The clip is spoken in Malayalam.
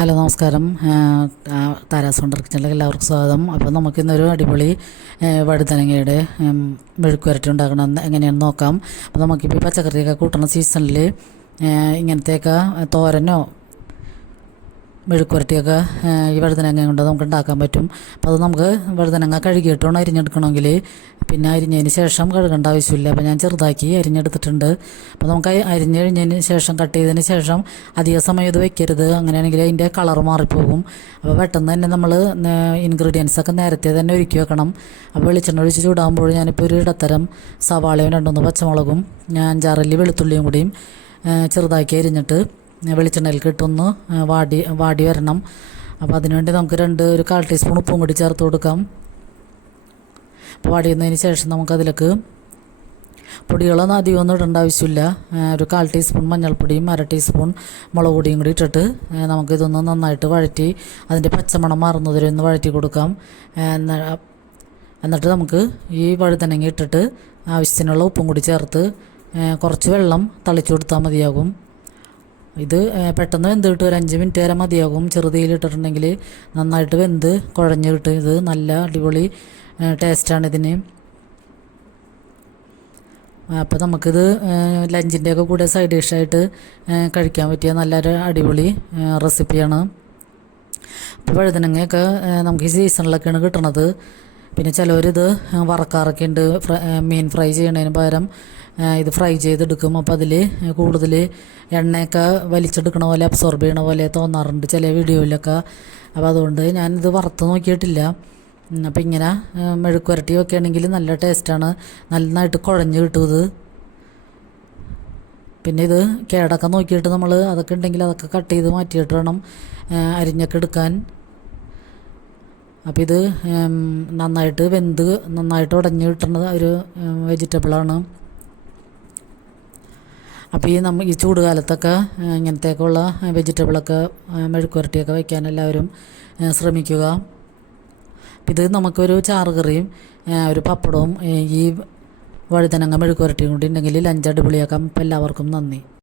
ഹലോ നമസ്കാരം. താരാസ് വണ്ടർ കിച്ചണിലേക്ക് എല്ലാവർക്കും സ്വാഗതം. അപ്പോൾ നമുക്കിന്നൊരു അടിപൊളി വഴുതനങ്ങയുടെ മെഴുക്കുവരട്ടി ഉണ്ടാക്കണം എങ്ങനെയാണെന്ന് നോക്കാം. അപ്പോൾ നമുക്കിപ്പോൾ ഈ പച്ചക്കറിയൊക്കെ കൂട്ടുന്ന സീസണിൽ ഇങ്ങനത്തെയൊക്കെ തോരനോ മെഴുക്കുവരട്ടിയൊക്കെ ഈ വഴുതനങ്ങ കൊണ്ട് നമുക്ക് ഉണ്ടാക്കാൻ പറ്റും. അപ്പോൾ അത് നമുക്ക് വഴുതനങ്ങ കഴുകിയിട്ടാണ് അരിഞ്ഞെടുക്കണമെങ്കിൽ പിന്നെ അരിഞ്ഞതിന് ശേഷം കഴുകേണ്ട ആവശ്യമില്ല. അപ്പോൾ ഞാൻ ചെറുതാക്കി അരിഞ്ഞെടുത്തിട്ടുണ്ട്. അപ്പോൾ നമുക്ക് അരിഞ്ഞ് കഴിഞ്ഞതിന് ശേഷം കട്ട് ചെയ്തതിന് ശേഷം അധിക സമയം ഇത് വെക്കരുത്. അങ്ങനെയാണെങ്കിൽ അതിൻ്റെ കളർ മാറിപ്പോകും. അപ്പോൾ പെട്ടെന്ന് തന്നെ നമ്മൾ ഇൻഗ്രീഡിയൻസൊക്കെ നേരത്തെ തന്നെ ഒരുക്കി വെക്കണം. അപ്പോൾ വെളിച്ചെണ്ണ ഒഴിച്ച് ചൂടാകുമ്പോൾ ഞാനിപ്പോൾ ഒരു ഇടത്തരം സവാളയും 2-3 പച്ചമുളകും 5-6 വെളുത്തുള്ളിയും കൂടിയും ചെറുതാക്കി അരിഞ്ഞിട്ട് വെളിച്ചെണ്ണയിലേക്ക് ഇട്ടൊന്ന് വാടി വരണം. അപ്പോൾ അതിനുവേണ്ടി നമുക്ക് ഒരു 1/4 ടീസ്പൂൺ ഉപ്പും കൂടി ചേർത്ത് കൊടുക്കാം. അപ്പോൾ വാടിയതിന് ശേഷം നമുക്കതിലേക്ക് പൊടികളൊന്നും അധികമൊന്നും ഇടേണ്ട ആവശ്യമില്ല. ഒരു 1/4 ടീസ്പൂൺ മഞ്ഞൾപ്പൊടിയും 1/2 ടീസ്പൂൺ മുളക് പൊടിയും കൂടി ഇട്ടിട്ട് നമുക്കിതൊന്ന് നന്നായിട്ട് വഴറ്റി അതിൻ്റെ പച്ചമണം മാറുന്നതുവരെ ഒന്ന് വഴറ്റി കൊടുക്കാം. എന്നിട്ട് നമുക്ക് ഈ വഴുതനങ്ങ ഇട്ടിട്ട് ആവശ്യത്തിനുള്ള ഉപ്പും കൂടി ചേർത്ത് കുറച്ച് വെള്ളം തളിച്ചു കൊടുത്താൽ മതിയാകും. ഇത് പെട്ടെന്ന് വെന്ത് കിട്ടും. ഒരു 5 മിനിറ്റ് വരെ മതിയാകും. ചെറുതീയിലിട്ടിട്ടുണ്ടെങ്കിൽ നന്നായിട്ട് വെന്ത് കുഴഞ്ഞ് കിട്ടും. ഇത് നല്ല അടിപൊളി ടേസ്റ്റാണ് ഇതിന്. അപ്പോൾ നമുക്കിത് ലഞ്ചിൻ്റെയൊക്കെ കൂടെ സൈഡ് ഡിഷായിട്ട് കഴിക്കാൻ പറ്റിയ നല്ലൊരു അടിപൊളി റെസിപ്പിയാണ്. അപ്പോൾ വഴുതനങ്ങയൊക്കെ നമുക്ക് ഈ സീസണിലൊക്കെയാണ് കിട്ടണത്. പിന്നെ ചിലവരിത് വറക്കാറൊക്കെ ഉണ്ട്. മീൻ ഫ്രൈ ചെയ്യണതിന് പകരം ഇത് ഫ്രൈ ചെയ്തെടുക്കും. അപ്പോൾ അതിൽ കൂടുതൽ എണ്ണയൊക്കെ വലിച്ചെടുക്കണ പോലെ അബ്സോർബ് ചെയ്യണ പോലെ തോന്നാറുണ്ട് ചില വീഡിയോയിലൊക്കെ. അപ്പോൾ അതുകൊണ്ട് ഞാനിത് വറുത്ത് നോക്കിയിട്ടില്ല. അപ്പോൾ ഇങ്ങനെ മെഴുക്കുവരട്ടി ഒക്കെ ആണെങ്കിൽ നല്ല ടേസ്റ്റാണ്. നന്നായിട്ട് കുഴഞ്ഞ് കിട്ടും ഇത്. പിന്നെ ഇത് കേടൊക്കെ നോക്കിയിട്ട് നമ്മൾ അതൊക്കെ ഉണ്ടെങ്കിൽ അതൊക്കെ കട്ട് ചെയ്ത് മാറ്റിയിട്ട് വേണം അരിഞ്ഞൊക്കെ എടുക്കാൻ. അപ്പോൾ ഇത് നന്നായിട്ട് വെന്ത് നന്നായിട്ട് ഉടഞ്ഞ് കിട്ടുന്ന ഒരു വെജിറ്റബിളാണ്. അപ്പോൾ ഈ ചൂട് കാലത്തൊക്കെ ഇങ്ങനത്തേക്കുള്ള വെജിറ്റബിളൊക്കെ മെഴുക്കുവരട്ടിയൊക്കെ വയ്ക്കാൻ എല്ലാവരും ശ്രമിക്കുക. ഇത് നമുക്കൊരു ചാറ് കറിയും ഒരു പപ്പടവും ഈ വഴുതനങ്ങ മെഴുക്കുവരട്ടിയും കൂടി ഉണ്ടെങ്കിൽ ലഞ്ച് അടിപൊളിയാക്കാം. അപ്പോൾ എല്ലാവർക്കും നന്ദി.